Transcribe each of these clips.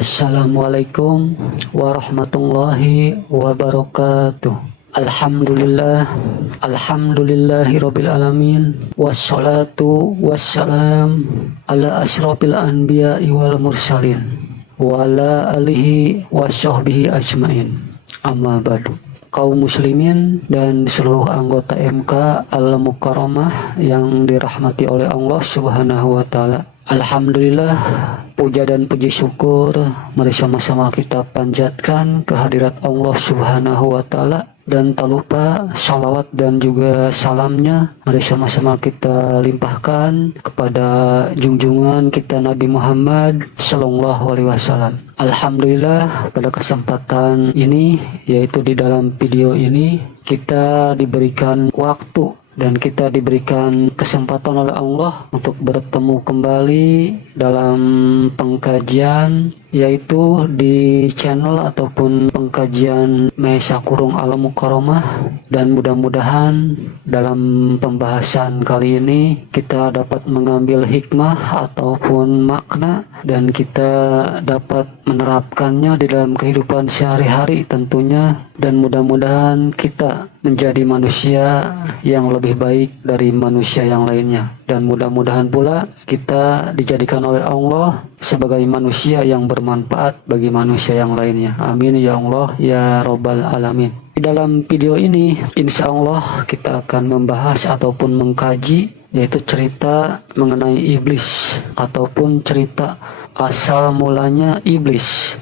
Assalamualaikum warahmatullahi wabarakatuh. Alhamdulillahirabbil alamin. Wassalatu wassalam ala asyrafil anbiya'i wal mursalin wa ala alihi washabbihi ajmain. Amma ba'du. Kaum muslimin dan seluruh anggota MK Al-Mukarramah yang dirahmati oleh Allah Subhanahu wa taala. Alhamdulillah, puja dan puji syukur mari sama-sama kita panjatkan kehadirat Allah Subhanahu wa taala, dan tak lupa salawat dan juga salamnya mari sama-sama kita limpahkan kepada junjungan kita Nabi Muhammad sallallahu alaihi wasallam. Alhamdulillah, pada kesempatan ini, yaitu di dalam video ini, kita diberikan waktu dan kita diberikan kesempatan oleh Allah untuk bertemu kembali dalam pengkajian, yaitu di channel ataupun pengkajian Maisa Kurung Al-Mukarramah. Dan mudah-mudahan dalam pembahasan kali ini kita dapat mengambil hikmah ataupun makna, dan kita dapat menerapkannya di dalam kehidupan sehari-hari tentunya, dan mudah-mudahan kita menjadi manusia yang lebih baik dari manusia yang lainnya, dan mudah-mudahan pula kita dijadikan oleh Allah sebagai manusia yang bermanfaat bagi manusia yang lainnya. Amin ya Allah ya Rabbal alamin. Di dalam video ini insya Allah kita akan membahas ataupun mengkaji, yaitu cerita mengenai iblis ataupun cerita asal mulanya iblis.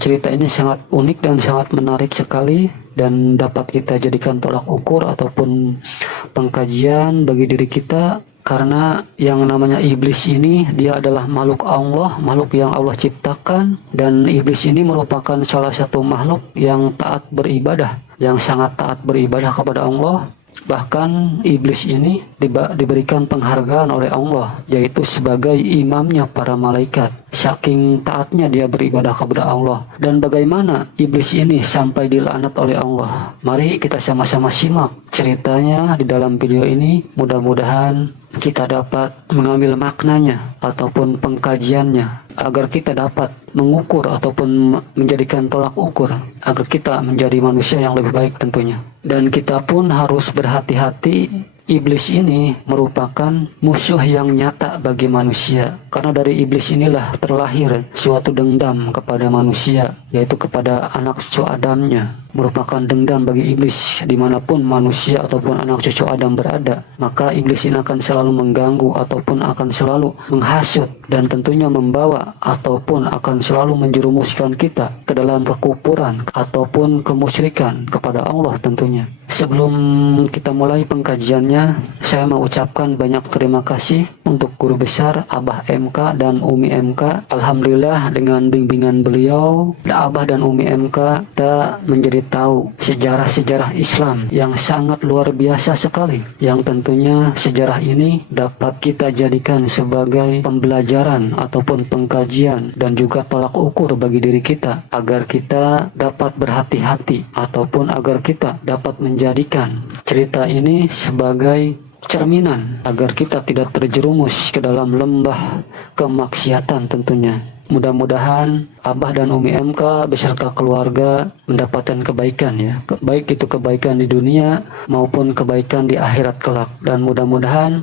Cerita ini sangat unik dan sangat menarik sekali, dan dapat kita jadikan tolak ukur ataupun pengkajian bagi diri kita, karena yang namanya iblis ini dia adalah makhluk Allah, makhluk yang Allah ciptakan, dan iblis ini merupakan salah satu makhluk yang taat beribadah, yang sangat taat beribadah kepada Allah. Bahkan iblis ini diberikan penghargaan oleh Allah, yaitu sebagai imamnya para malaikat. Saking taatnya dia beribadah kepada Allah. Dan bagaimana iblis ini sampai dilaknat oleh Allah? Mari kita sama-sama simak ceritanya di dalam video ini. Mudah-mudahan kita dapat mengambil maknanya ataupun pengkajiannya, agar kita dapat mengukur ataupun menjadikan tolak ukur, agar kita menjadi manusia yang lebih baik tentunya. Dan kita pun harus berhati-hati. Iblis ini merupakan musuh yang nyata bagi manusia, karena dari iblis inilah terlahir suatu dendam kepada manusia, yaitu kepada anak cucu Adamnya. Merupakan dendam bagi iblis dimanapun manusia ataupun anak cucu Adam berada, maka iblis ini akan selalu mengganggu ataupun akan selalu menghasut, dan tentunya membawa ataupun akan selalu menjerumuskan kita ke dalam kekufuran ataupun kemusyrikan kepada Allah tentunya. Sebelum kita mulai pengkajiannya, saya mau ucapkan banyak terima kasih untuk guru besar Abah MK dan Umi MK. Alhamdulillah, dengan bimbingan beliau, Abah dan Umi MK, kita menjadi tahu sejarah-sejarah Islam yang sangat luar biasa sekali, yang tentunya sejarah ini dapat kita jadikan sebagai pembelajaran ataupun pengkajian dan juga tolak ukur bagi diri kita, agar kita dapat berhati-hati ataupun agar kita dapat menjadikan cerita ini sebagai cerminan agar kita tidak terjerumus ke dalam lembah kemaksiatan tentunya. Mudah-mudahan Abah dan Umi MK beserta keluarga mendapatkan kebaikan, ya, baik itu kebaikan di dunia maupun kebaikan di akhirat kelak. Dan mudah-mudahan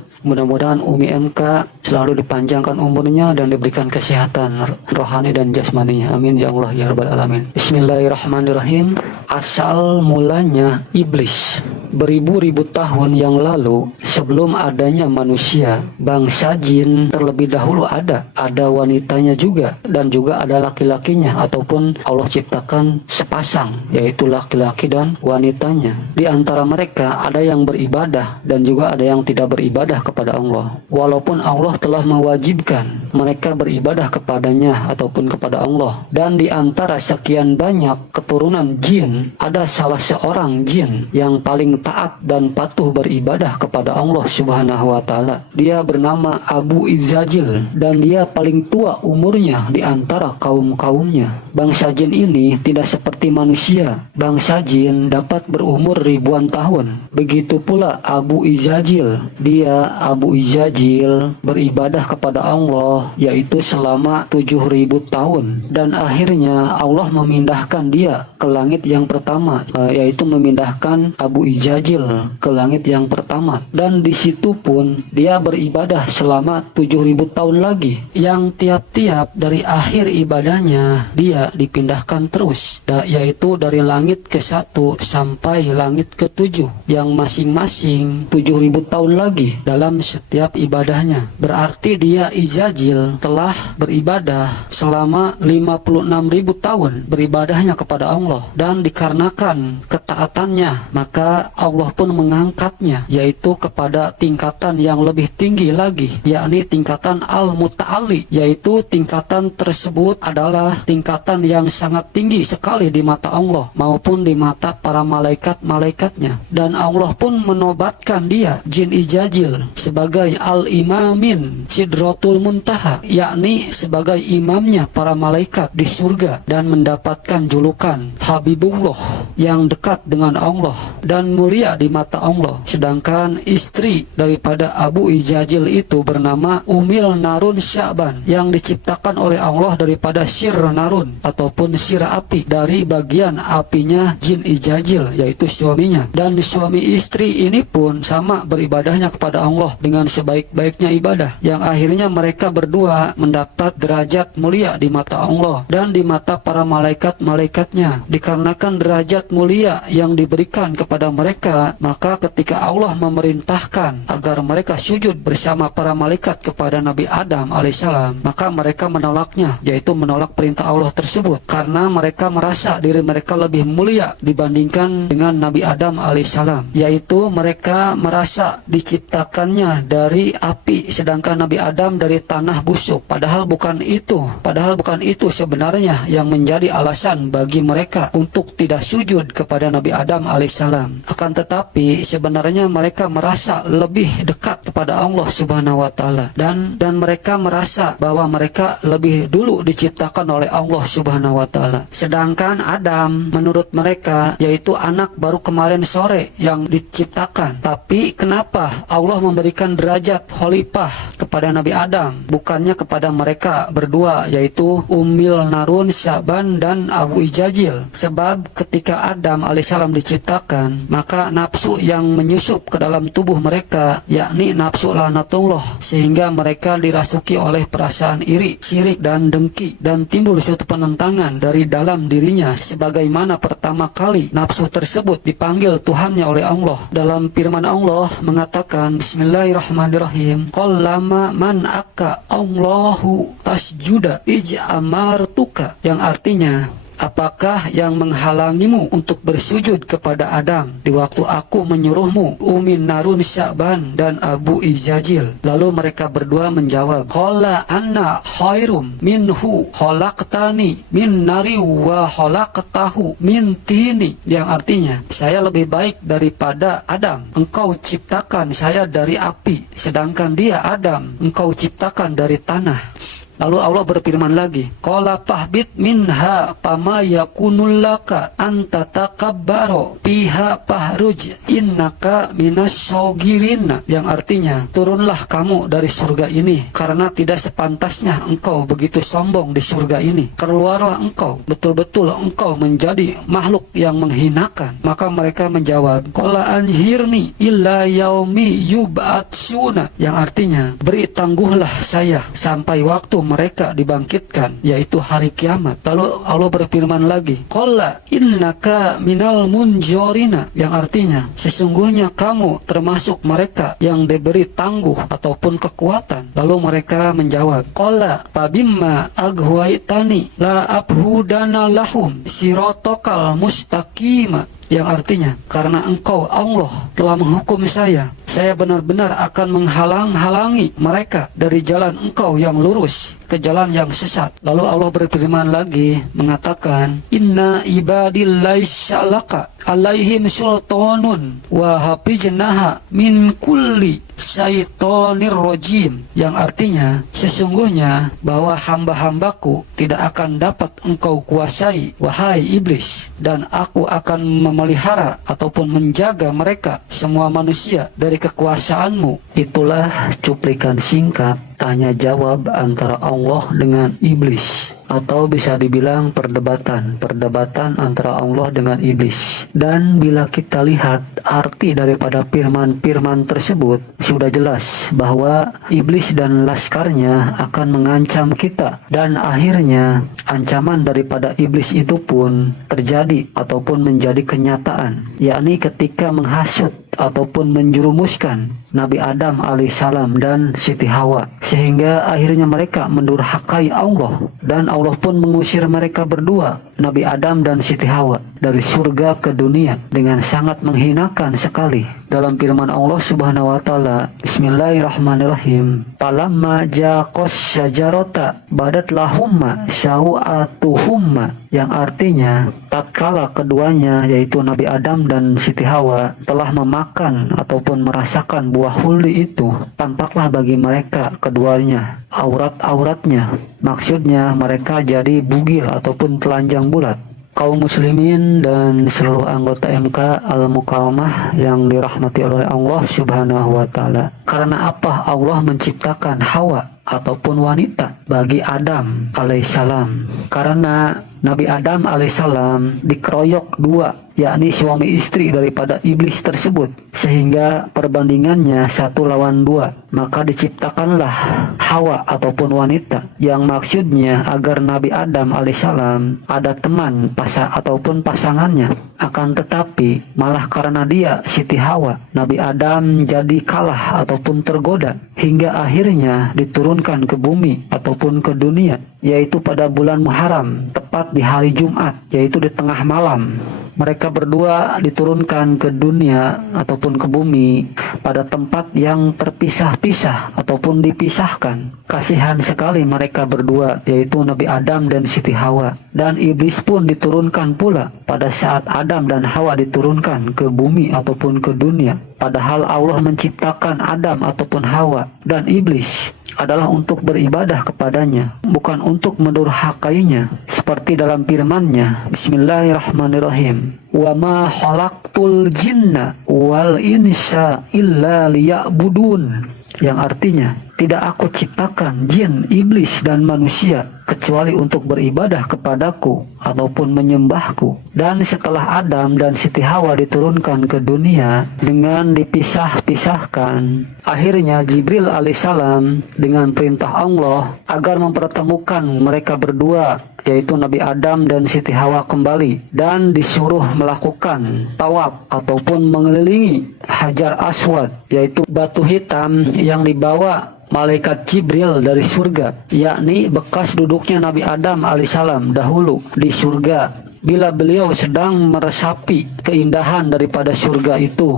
Umi MK selalu dipanjangkan umurnya dan diberikan kesehatan rohani dan jasmaninya. Amin ya Allah ya Rabbal alamin. Bismillahirrahmanirrahim. Asal mulanya iblis beribu-ribu tahun yang lalu, sebelum adanya manusia, bangsa jin terlebih dahulu ada wanitanya juga, dan juga ada laki-lakinya ataupun Allah ciptakan sepasang, yaitu laki-laki dan wanitanya. Di antara mereka ada yang beribadah dan juga ada yang tidak beribadah kepada Allah, walaupun Allah telah mewajibkan mereka beribadah kepadanya ataupun kepada Allah. Dan di antara sekian banyak keturunan jin, ada salah seorang jin yang paling taat dan patuh beribadah kepada Allah Subhanahu wa taala. Dia bernama Abu Izzajil dan dia paling tua umurnya di antara kaum-kaumnya. Bangsa jin ini tidak seperti manusia. Bangsa jin dapat berumur ribuan tahun. Begitu pula Abu Izzajil. Dia Abu Izzajil beribadah kepada Allah yaitu selama 7.000 tahun, dan akhirnya Allah memindahkan dia ke langit yang pertama, yaitu memindahkan Abu Izzajil ke langit yang pertama, dan di situ pun dia beribadah selama 7.000 tahun lagi, yang tiap-tiap dari akhir ibadahnya dia dipindahkan terus, yaitu dari langit ke-1 sampai langit ke-7, yang masing-masing 7.000 tahun lagi dalam setiap ibadahnya. Berarti dia Izzajil telah beribadah selama 56.000 tahun beribadahnya kepada Allah, dan dikarenakan ketaatannya maka Allah pun mengangkatnya yaitu kepada tingkatan yang lebih tinggi lagi, yakni tingkatan Al-Muta'ali, yaitu tingkatan tersebut adalah tingkatan yang sangat tinggi sekali di mata Allah maupun di mata para malaikat-malaikatnya. Dan Allah pun menobatkan dia jin Izzajil sebagai Al-Imamin Sidratul Muntaha, yakni sebagai imamnya para malaikat di surga, dan mendapatkan julukan Habibullah yang dekat dengan Allah dan mulia di mata Allah. Sedangkan istri daripada Abu Izzajil itu bernama Umil Narun Sya'ban yang diciptakan oleh Allah daripada sir narun ataupun sir api, dari bagian apinya jin Izzajil yaitu suaminya. Dan suami istri ini pun sama beribadahnya kepada Allah dengan sebaik-baiknya ibadah, yang akhirnya mereka berdua mendapat derajat mulia di mata Allah dan di mata para malaikat-malaikatnya. Dikarenakan derajat mulia yang diberikan kepada mereka, maka ketika Allah memerintahkan agar mereka sujud bersama para malaikat kepada Nabi Adam alaihissalam, maka mereka menolaknya, yaitu menolak perintah Allah tersebut karena mereka merasa diri mereka lebih mulia dibandingkan dengan Nabi Adam alaihissalam, yaitu mereka merasa diciptakannya dari api sedangkan Nabi Adam dari tanah busuk. Padahal bukan itu sebenarnya yang menjadi alasan bagi mereka untuk tidak sujud kepada Nabi Adam alaihissalam. Akan tetapi sebenarnya mereka merasa lebih dekat kepada Allah Subhanahu wa taala, dan mereka merasa bahwa mereka lebih dulu diciptakan oleh Allah Subhanahu wa taala. Sedangkan Adam menurut mereka yaitu anak baru kemarin sore yang diciptakan. Tapi kenapa Allah memberikan derajat khalifah kepada Nabi Adam bukannya kepada mereka berdua, yaitu Umil Narun Sya'ban dan Abu Izzajil? Sebab ketika Adam alaihissalam diciptakan, maka nafsu yang menyusup ke dalam tubuh mereka yakni nafsu lanatullah, sehingga mereka dirasuki oleh perasaan iri, syirik dan dengki, dan timbul suatu penentangan dari dalam dirinya, sebagaimana pertama kali nafsu tersebut dipanggil Tuhannya oleh Allah. Dalam firman Allah mengatakan, Bismillahirrahmanirrahim, Qallama man akka Allahu tasjuda ij'amartuka, yang artinya, apakah yang menghalangimu untuk bersujud kepada Adam di waktu aku menyuruhmu, Umin Narun Sya'ban dan Abu Izzajil? Lalu mereka berdua menjawab, Qala anna khairum minhu khalaqtani min nari wa khalaqtahu min tini, yang artinya, saya lebih baik daripada Adam, engkau ciptakan saya dari api, sedangkan dia Adam engkau ciptakan dari tanah. Lalu Allah berfirman lagi, Qala fahbit minha fama yakunul laka anta takabbaro fiha fahruj innaka minasyogirina, yang artinya, turunlah kamu dari surga ini karena tidak sepantasnya engkau begitu sombong di surga ini. Keluarlah engkau, betul-betul engkau menjadi makhluk yang menghinakan. Maka mereka menjawab, Qala anhirni illa yaumi yub'atsuna, yang artinya, beri tangguhlah saya sampai waktu mereka dibangkitkan, yaitu hari kiamat. Lalu Allah berfirman lagi, Qala innaka minal munjorina, yang artinya, sesungguhnya kamu termasuk mereka yang diberi tangguh ataupun kekuatan. Lalu mereka menjawab, Qala fabimma aghwaytani la abhudana lahum sirotokal mustaqima, yang artinya, karena engkau Allah telah menghukum saya, saya benar-benar akan menghalang-halangi mereka dari jalan Engkau yang lurus ke jalan yang sesat. Lalu Allah berfirman lagi mengatakan, Inna ibadillahi syalaka alaihim sultanun wa hafiznaha min kulli syaitonir rojim, yang artinya sesungguhnya bahwa hamba-hambaku tidak akan dapat engkau kuasai wahai iblis, dan aku akan memelihara ataupun menjaga mereka semua manusia dari kekuasaanmu. Itulah cuplikan singkat tanya jawab antara Allah dengan iblis, atau bisa dibilang perdebatan antara Allah dengan iblis. Dan bila kita lihat arti daripada firman-firman tersebut, sudah jelas bahwa iblis dan laskarnya akan mengancam kita, dan akhirnya ancaman daripada iblis itu pun terjadi ataupun menjadi kenyataan, yakni ketika menghasut ataupun menjerumuskan Nabi Adam alaihissalam dan Siti Hawa, sehingga akhirnya mereka mendurhakai Allah, dan Allah pun mengusir mereka berdua, Nabi Adam dan Siti Hawa, dari surga ke dunia dengan sangat menghinakan sekali. Dalam firman Allah Subhanahu wa taala, Bismillahirrahmanirrahim, Falamma jaqas syajarata badat lahumma sawatuhumma, yang artinya tatkala keduanya yaitu Nabi Adam dan Siti Hawa telah memakan ataupun merasakan buah huldi itu, tampaklah bagi mereka keduanya aurat-auratnya. Maksudnya mereka jadi bugil ataupun telanjang bulat. Kaum muslimin dan seluruh anggota MK Al-Mukarramah yang dirahmati oleh Allah Subhanahu wa taala. Karena apa Allah menciptakan Hawa ataupun wanita bagi Adam alaihissalam? Karena Nabi Adam alaihissalam dikeroyok dua, yakni suami istri daripada iblis tersebut, sehingga perbandingannya 1-2. Maka diciptakanlah Hawa ataupun wanita, yang maksudnya agar Nabi Adam alaihissalam ada teman ataupun pasangannya. Akan tetapi malah karena dia Siti Hawa, Nabi Adam jadi kalah ataupun tergoda, hingga akhirnya diturunkan ke bumi ataupun ke dunia, yaitu pada bulan Muharram, tepat di hari Jumat, yaitu di tengah malam. Mereka berdua diturunkan ke dunia ataupun ke bumi pada tempat yang terpisah-pisah ataupun dipisahkan. Kasihan sekali mereka berdua, yaitu Nabi Adam dan Siti Hawa. Dan iblis pun diturunkan pula pada saat Adam dan Hawa diturunkan ke bumi ataupun ke dunia. Padahal Allah menciptakan Adam ataupun Hawa dan iblis adalah untuk beribadah kepadanya, bukan untuk mendurhakainya, seperti dalam firman-Nya, Bismillahirrahmanirrahim, wa ma khalaqtul jinna wal insa illa liya'budun, yang artinya tidak aku ciptakan jin, iblis dan manusia kecuali untuk beribadah kepadaku ataupun menyembahku. Dan setelah Adam dan Siti Hawa diturunkan ke dunia dengan dipisah-pisahkan, akhirnya Jibril alaihissalam dengan perintah Allah agar mempertemukan mereka berdua, yaitu Nabi Adam dan Siti Hawa kembali, dan disuruh melakukan tawaf ataupun mengelilingi Hajar Aswad, yaitu batu hitam yang dibawa malaikat Jibril dari surga, yakni bekas duduknya Nabi Adam alaihissalam dahulu di surga bila beliau sedang meresapi keindahan daripada surga itu.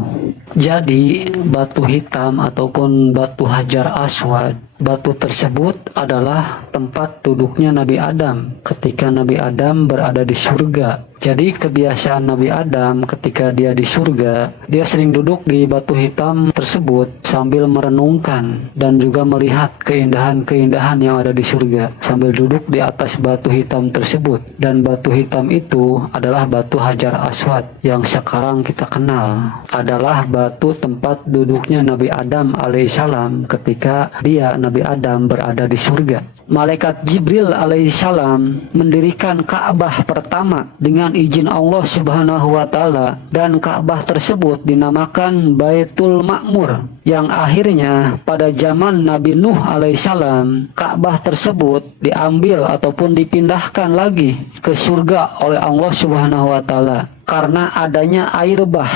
Jadi batu hitam ataupun batu Hajar Aswad, batu tersebut adalah tempat duduknya Nabi Adam ketika Nabi Adam berada di surga. Jadi kebiasaan Nabi Adam ketika dia di surga, dia sering duduk di batu hitam tersebut sambil merenungkan dan juga melihat keindahan-keindahan yang ada di surga sambil duduk di atas batu hitam tersebut. Dan batu hitam itu adalah batu Hajar Aswad yang sekarang kita kenal adalah batu tempat duduknya Nabi Adam alaihissalam ketika dia Nabi Adam berada di surga. Malaikat Jibril alaihissalam mendirikan Ka'bah pertama dengan izin Allah Subhanahu wa taala, dan Ka'bah tersebut dinamakan Baitul Ma'mur, yang akhirnya pada zaman Nabi Nuh alaihissalam Ka'bah tersebut diambil ataupun dipindahkan lagi ke surga oleh Allah Subhanahu wa taala karena adanya air bah,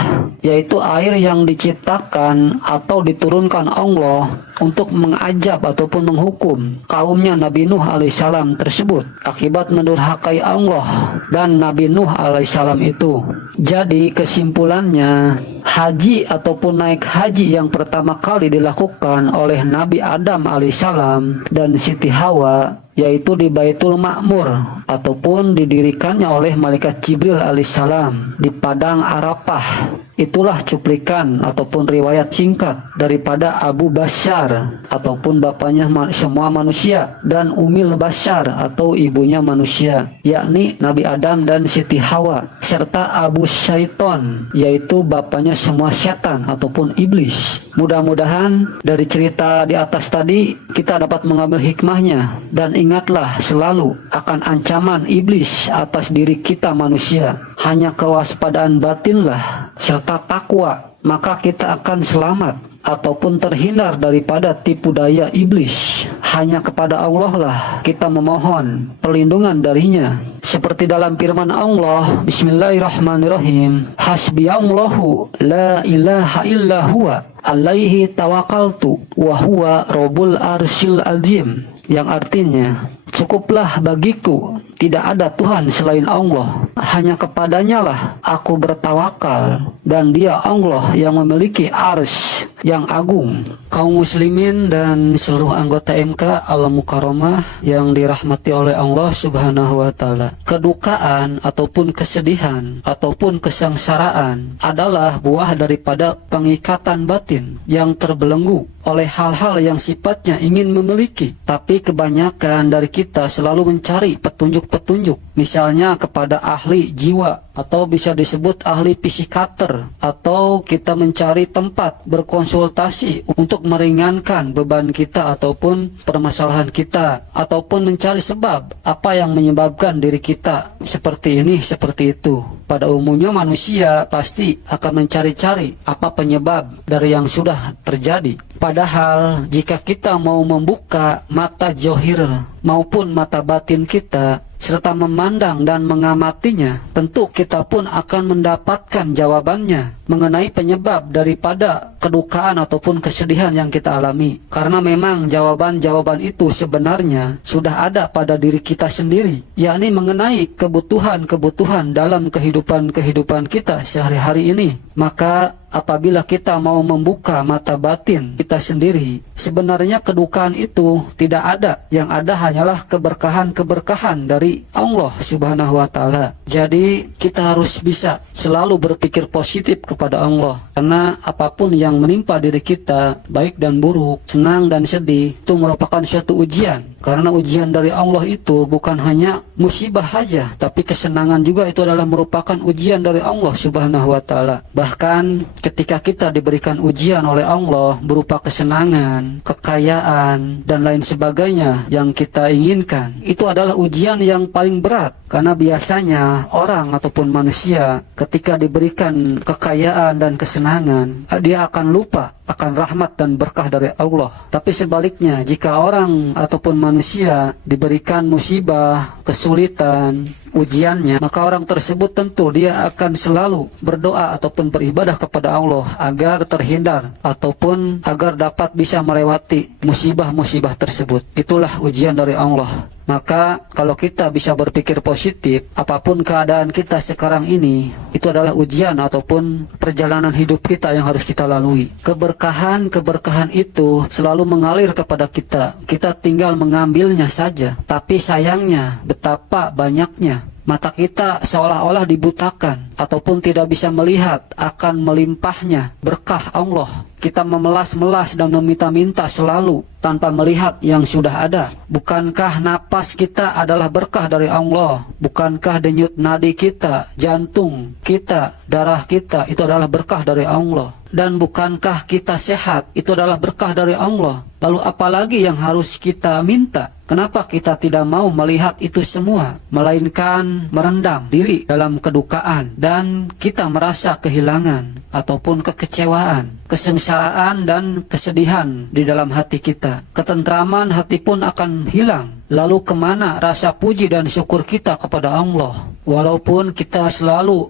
yaitu air yang diciptakan atau diturunkan Allah untuk mengajab ataupun menghukum kaumnya Nabi Nuh alaihissalam tersebut akibat mendurhakai Allah dan Nabi Nuh alaihissalam itu. Jadi kesimpulannya, Haji ataupun naik haji yang pertama kali dilakukan oleh Nabi Adam alaihissalam dan Siti Hawa, yaitu di Baitul Ma'mur, ataupun didirikannya oleh malaikat Jibril alaihissalam di Padang Arafah. Itulah cuplikan ataupun riwayat singkat daripada Abu Bashar ataupun bapaknya semua manusia, dan Umil Bashar atau ibunya manusia, yakni Nabi Adam dan Siti Hawa, serta Abu Syaiton, yaitu bapaknya semua setan ataupun iblis. Mudah-mudahan dari cerita di atas tadi kita dapat mengambil hikmahnya, dan ingatlah selalu akan ancaman iblis atas diri kita manusia. Hanya kewaspadaan batinlah serta takwa, maka kita akan selamat ataupun terhindar daripada tipu daya iblis. Hanya kepada Allah lah kita memohon perlindungan darinya. Seperti dalam firman Allah, Bismillahirrahmanirrahim, Hasbiyallahu la ilaha illa huwa alaihi tawakkaltu wa huwa rabbul arsyil azim, yang artinya, cukuplah bagiku, tidak ada Tuhan selain Allah, hanya kepadanya lah aku bertawakal, dan dia Allah yang memiliki arsy yang agung. Kaum muslimin dan seluruh anggota MK Al-Mukarramah yang dirahmati oleh Allah Subhanahu wa taala, kedukaan ataupun kesedihan ataupun kesengsaraan adalah buah daripada pengikatan batin yang terbelenggu oleh hal-hal yang sifatnya ingin memiliki. Tapi kebanyakan dari kita selalu mencari petunjuk-petunjuk, misalnya kepada ahli jiwa, atau bisa disebut ahli psikater, atau kita mencari tempat berkonsultasi untuk meringankan beban kita ataupun permasalahan kita, ataupun mencari sebab apa yang menyebabkan diri kita seperti ini, seperti itu. Pada umumnya manusia pasti akan mencari-cari apa penyebab dari yang sudah terjadi. Padahal jika kita mau membuka mata zohir maupun mata batin kita, serta memandang dan mengamatinya, tentu kita pun akan mendapatkan jawabannya mengenai penyebab daripada kedukaan ataupun kesedihan yang kita alami. Karena memang jawaban-jawaban itu sebenarnya sudah ada pada diri kita sendiri, yakni mengenai kebutuhan-kebutuhan dalam kehidupan kita sehari-hari ini. Maka apabila kita mau membuka mata batin kita sendiri, sebenarnya kedukaan itu tidak ada. Yang ada hanyalah keberkahan-keberkahan dari Allah Subhanahu wa taala. Jadi kita harus bisa selalu berpikir positif kepada Allah, karena apapun yang menimpa diri kita, baik dan buruk, senang dan sedih, itu merupakan suatu ujian. Karena ujian dari Allah itu bukan hanya musibah saja, tapi kesenangan juga itu adalah merupakan ujian dari Allah Subhanahu wa taala. Bahkan ketika kita diberikan ujian oleh Allah berupa kesenangan, kekayaan, dan lain sebagainya yang kita inginkan, itu adalah ujian yang paling berat. Karena biasanya orang ataupun manusia ketika diberikan kekayaan dan kesenangan, dia akan lupa akan rahmat dan berkah dari Allah. Tapi sebaliknya, jika orang ataupun manusia diberikan musibah, kesulitan, ujiannya, maka orang tersebut tentu dia akan selalu berdoa ataupun beribadah kepada Allah agar terhindar ataupun agar dapat bisa melewati musibah-musibah tersebut. Itulah ujian dari Allah. Maka kalau kita bisa berpikir positif, apapun keadaan kita sekarang ini, itu adalah ujian ataupun perjalanan hidup kita yang harus kita lalui. Keberkahan itu selalu mengalir kepada kita. Kita tinggal mengambilnya saja. Tapi sayangnya, betapa banyaknya mata kita seolah-olah dibutakan ataupun tidak bisa melihat akan melimpahnya berkah Allah. Kita memelas-melas dan meminta-minta selalu tanpa melihat yang sudah ada. Bukankah napas kita adalah berkah dari Allah? Bukankah denyut nadi kita, jantung kita, darah kita itu adalah berkah dari Allah? Dan bukankah kita sehat itu adalah berkah dari Allah? Lalu apalagi yang harus kita minta? Kenapa kita tidak mau melihat itu semua, melainkan merendam diri dalam kedukaan dan kita merasa kehilangan ataupun kekecewaan, kesengsaraan dan kesedihan di dalam hati kita. Ketentraman hati pun akan hilang. Lalu kemana rasa puji dan syukur kita kepada Allah? Walaupun kita selalu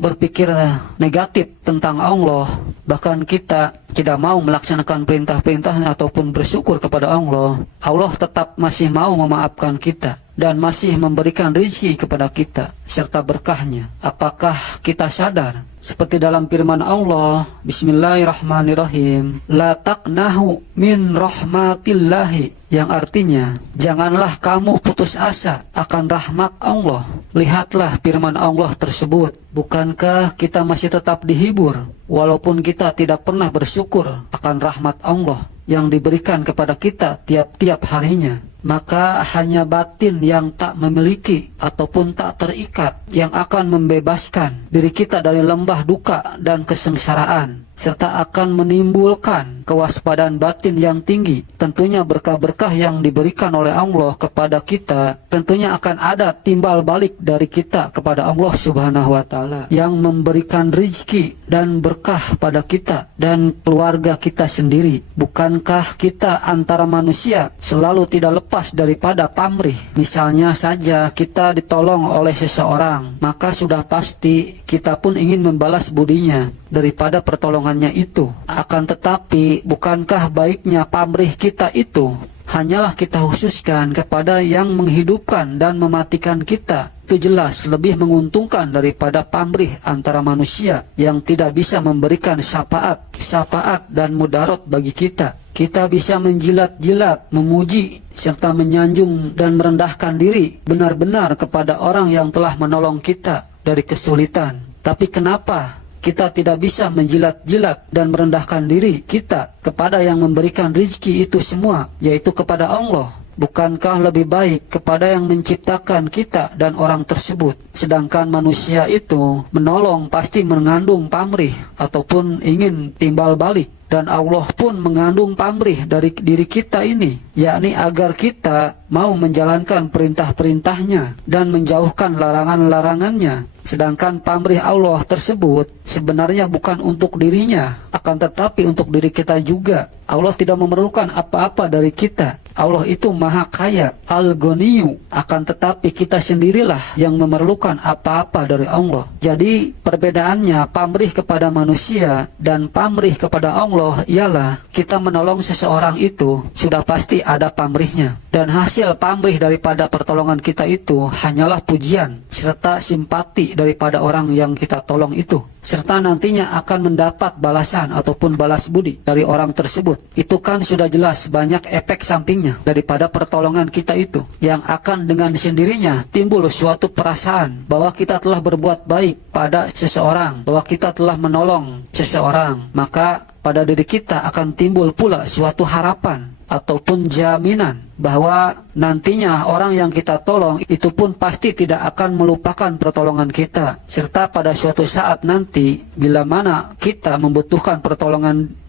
berpikir negatif tentang Allah, bahkan kita tidak mau melaksanakan perintah-perintahnya ataupun bersyukur kepada Allah, Allah tetap masih mau memaafkan kita dan masih memberikan rezeki kepada kita serta berkahnya. Apakah kita sadar Seperti dalam firman Allah, Bismillahirrahmanirrahim, la taqnahu min rahmatillahi, yang artinya, janganlah kamu putus asa akan rahmat Allah. Lihatlah firman Allah tersebut. Bukankah kita masih tetap dihibur, walaupun kita tidak pernah bersyukur akan rahmat Allah yang diberikan kepada kita tiap-tiap harinya? Maka hanya batin yang tak memiliki ataupun tak terikat yang akan membebaskan diri kita dari lembah duka dan kesengsaraan, serta akan menimbulkan kewaspadaan batin yang tinggi. Tentunya berkah-berkah yang diberikan oleh Allah kepada kita tentunya akan ada timbal balik dari kita kepada Allah Subhanahu wa Ta'ala yang memberikan rizki dan berkah pada kita dan keluarga kita sendiri. Bukankah kita antara manusia selalu tidak lepas daripada pamrih? Misalnya saja kita ditolong oleh seseorang, maka sudah pasti kita pun ingin membalas budinya daripada pertolongannya itu. Akan tetapi, bukankah baiknya pamrih kita itu hanyalah kita khususkan kepada yang menghidupkan dan mematikan kita? Itu jelas lebih menguntungkan daripada pamrih antara manusia yang tidak bisa memberikan syafaat dan mudarat bagi kita. Kita bisa menjilat-jilat, memuji, serta menyanjung dan merendahkan diri benar-benar kepada orang yang telah menolong kita dari kesulitan. Tapi kenapa kita tidak bisa menjilat-jilat dan merendahkan diri kita kepada yang memberikan rizki itu semua, yaitu kepada Allah? Bukankah lebih baik kepada yang menciptakan kita dan orang tersebut? Sedangkan manusia itu menolong pasti mengandung pamrih ataupun ingin timbal balik. Dan Allah pun mengandung pamrih dari diri kita ini, yakni agar kita mau menjalankan perintah-perintahnya dan menjauhkan larangan-larangannya. Sedangkan pamrih Allah tersebut sebenarnya bukan untuk dirinya, akan tetapi untuk diri kita juga. Allah tidak memerlukan apa-apa dari kita. Allah itu maha kaya, al-ghaniyu, akan tetapi kita sendirilah yang memerlukan apa-apa dari Allah. Jadi perbedaannya pamrih kepada manusia dan pamrih kepada Allah ialah kita menolong seseorang itu sudah pasti ada pamrihnya, dan hasil pamrih daripada pertolongan kita itu hanyalah pujian serta simpati daripada orang yang kita tolong itu, serta nantinya akan mendapat balasan ataupun balas budi dari orang tersebut. Itu kan sudah jelas banyak efek sampingnya daripada pertolongan kita itu, yang akan dengan sendirinya timbul suatu perasaan bahwa kita telah berbuat baik pada seseorang, bahwa kita telah menolong seseorang. Maka pada diri kita akan timbul pula suatu harapan ataupun jaminan bahwa nantinya orang yang kita tolong itu pun pasti tidak akan melupakan pertolongan kita, serta pada suatu saat nanti bila mana kita membutuhkan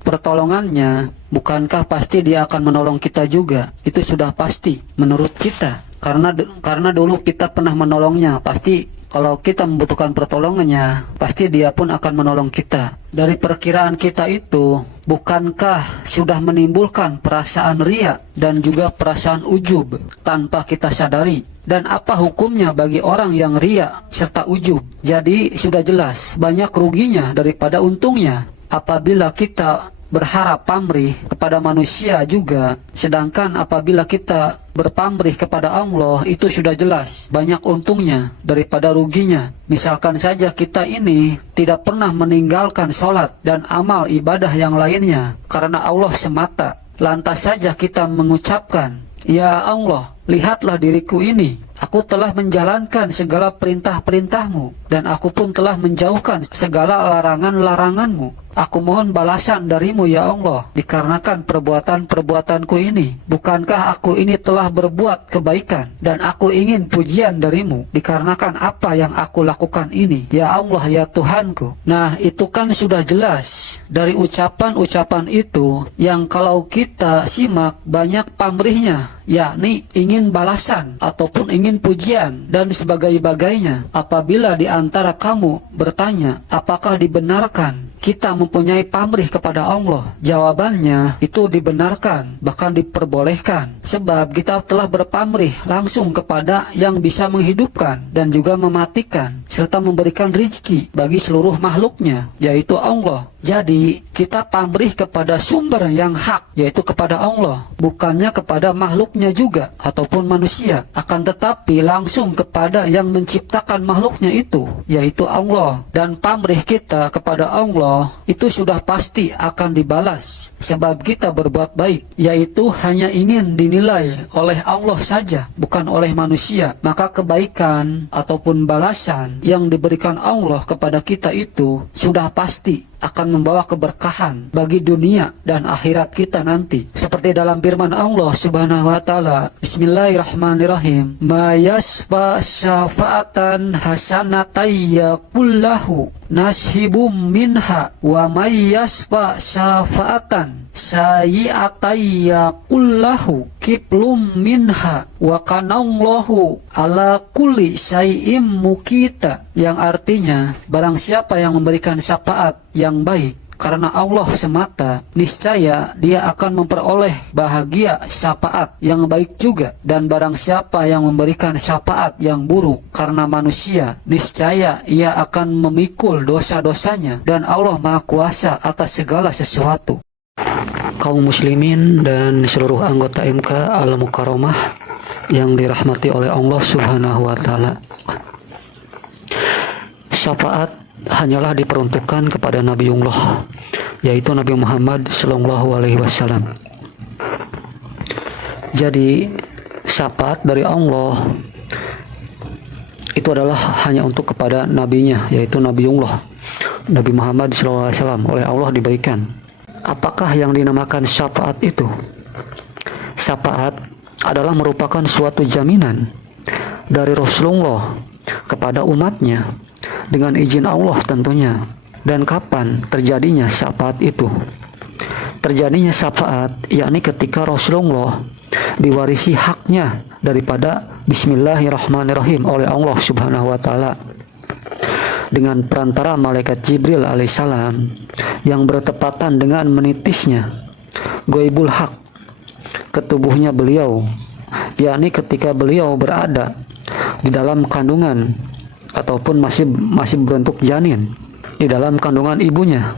pertolongannya, bukankah pasti dia akan menolong kita juga? Itu sudah pasti menurut kita, karena dulu kita pernah menolongnya. Pasti kalau kita membutuhkan pertolongannya, pasti dia pun akan menolong kita. Dari perkiraan kita itu, bukankah sudah menimbulkan perasaan ria dan juga perasaan ujub tanpa kita sadari? Dan apa hukumnya bagi orang yang ria serta ujub? Jadi sudah jelas banyak ruginya daripada untungnya apabila kita berharap pamrih kepada manusia juga, sedangkan apabila kita berpamrih kepada Allah itu sudah jelas banyak untungnya daripada ruginya. Misalkan saja kita ini tidak pernah meninggalkan sholat dan amal ibadah yang lainnya karena Allah semata, lantas saja kita mengucapkan, "Ya Allah, lihatlah diriku ini, aku telah menjalankan segala perintah-perintahmu dan aku pun telah menjauhkan segala larangan-laranganmu. Aku mohon balasan darimu ya Allah dikarenakan perbuatan-perbuatanku ini. Bukankah aku ini telah berbuat kebaikan dan aku ingin pujian darimu dikarenakan apa yang aku lakukan ini, ya Allah ya Tuhanku." Nah, itu kan sudah jelas dari ucapan-ucapan itu yang kalau kita simak banyak pamrihnya, yakni ingin balasan ataupun ingin pujian dan sebagainya. Apabila di antara kamu bertanya, apakah dibenarkan kita mempunyai pamrih kepada Allah? Jawabannya itu dibenarkan, bahkan diperbolehkan, sebab kita telah berpamrih langsung kepada yang bisa menghidupkan dan juga mematikan, serta memberikan rizki bagi seluruh makhluknya, yaitu Allah. Jadi kita pamrih kepada sumber yang hak, yaitu kepada Allah, bukannya kepada makhluknya juga ataupun manusia, akan tetapi langsung kepada yang menciptakan makhluknya itu, yaitu Allah. Dan pamrih kita kepada Allah itu sudah pasti akan dibalas, sebab kita berbuat baik, yaitu hanya ingin dinilai oleh Allah saja, bukan oleh manusia. Maka kebaikan ataupun balasan yang diberikan Allah kepada kita itu sudah pasti akan membawa keberkahan bagi dunia dan akhirat kita nanti. Seperti dalam firman Allah Subhanahu wa taala, Bismillahirrahmanirrahim, "Ma yasfa syafa'atan hasanatayya kullahu nasibum minha wa may yasfa syafa'atan sayyi'atayya kullahu kiplum minha wa kanallahu ala kulli syai'im muqita." Yang artinya, barang siapa yang memberikan syafaat yang baik karena Allah semata, niscaya dia akan memperoleh bahagia syafaat yang baik juga. Dan barang siapa yang memberikan syafaat yang buruk karena manusia, niscaya ia akan memikul dosa-dosanya, dan Allah Maha Kuasa atas segala sesuatu. Kaum muslimin dan seluruh anggota MK Al-Mukarramah yang dirahmati oleh Allah Subhanahu wa taala. Syafaat hanyalah diperuntukkan kepada Nabiullah, yaitu Nabi Muhammad Sallallahu Alaihi Wasallam. Jadi syafaat dari Allah itu adalah hanya untuk kepada nabinya, yaitu Nabiullah Nabi Muhammad Sallallahu Alaihi Wasallam, oleh Allah diberikan. Apakah yang dinamakan syafaat itu? Syafaat adalah merupakan suatu jaminan dari Rasulullah kepada umatnya, dengan izin Allah tentunya. Dan kapan terjadinya syafaat itu? Terjadinya syafaat yakni ketika Rasulullah diwarisi haknya daripada Bismillahirrahmanirrahim oleh Allah Subhanahu wa taala dengan perantara malaikat Jibril alaihissalam yang bertepatan dengan menitisnya ghaibul hak ke tubuhnya beliau, yakni ketika beliau berada di dalam kandungan ataupun masih berbentuk janin di dalam kandungan ibunya.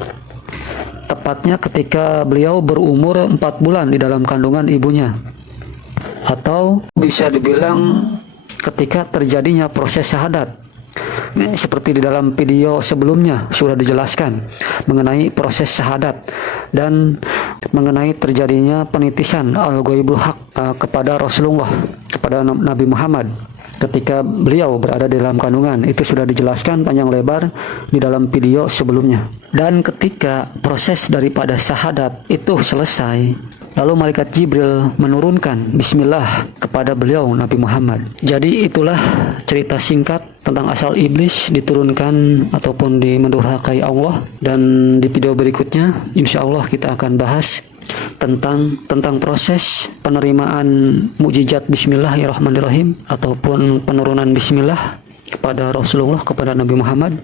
Tepatnya ketika beliau berumur 4 bulan di dalam kandungan ibunya. Atau bisa dibilang ketika terjadinya proses syahadat. Seperti di dalam video sebelumnya sudah dijelaskan mengenai proses syahadat dan mengenai terjadinya penitisan al-ghaibul haq kepada Rasulullah, kepada Nabi Muhammad ketika beliau berada di dalam kandungan. Itu sudah dijelaskan panjang lebar di dalam video sebelumnya. Dan ketika proses daripada syahadat itu selesai, lalu malaikat Jibril menurunkan bismillah kepada beliau Nabi Muhammad. Jadi itulah cerita singkat tentang asal iblis diturunkan ataupun dimendurhakai Allah. Dan di video berikutnya insya Allah kita akan bahas tentang proses penerimaan mukjizat Bismillahirrahmanirrahim ataupun penurunan Bismillah kepada Rasulullah, kepada Nabi Muhammad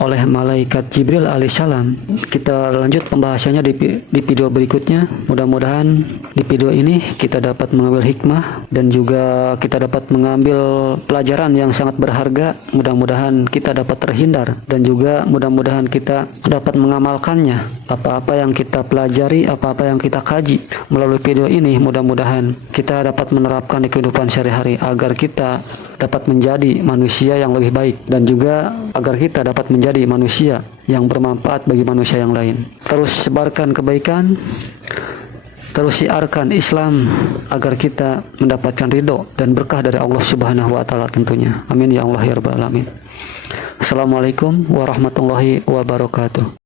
oleh malaikat Jibril alaihissalam. Kita lanjut pembahasannya di video berikutnya. Mudah-mudahan di video ini kita dapat mengambil hikmah dan juga kita dapat mengambil pelajaran yang sangat berharga. Mudah-mudahan kita dapat terhindar dan juga mudah-mudahan kita dapat mengamalkannya. Apa-apa yang kita pelajari, apa-apa yang kita kaji melalui video ini, mudah-mudahan kita dapat menerapkan di kehidupan sehari-hari agar kita dapat menjadi manusia yang lebih baik dan juga agar kita dapat menjadi manusia yang bermanfaat bagi manusia yang lain. Terus sebarkan kebaikan, terus siarkan Islam agar kita mendapatkan ridho dan berkah dari Allah Subhanahu wa taala tentunya. Amin ya Allah ya rabbal alamin. Assalamualaikum warahmatullahi wabarakatuh.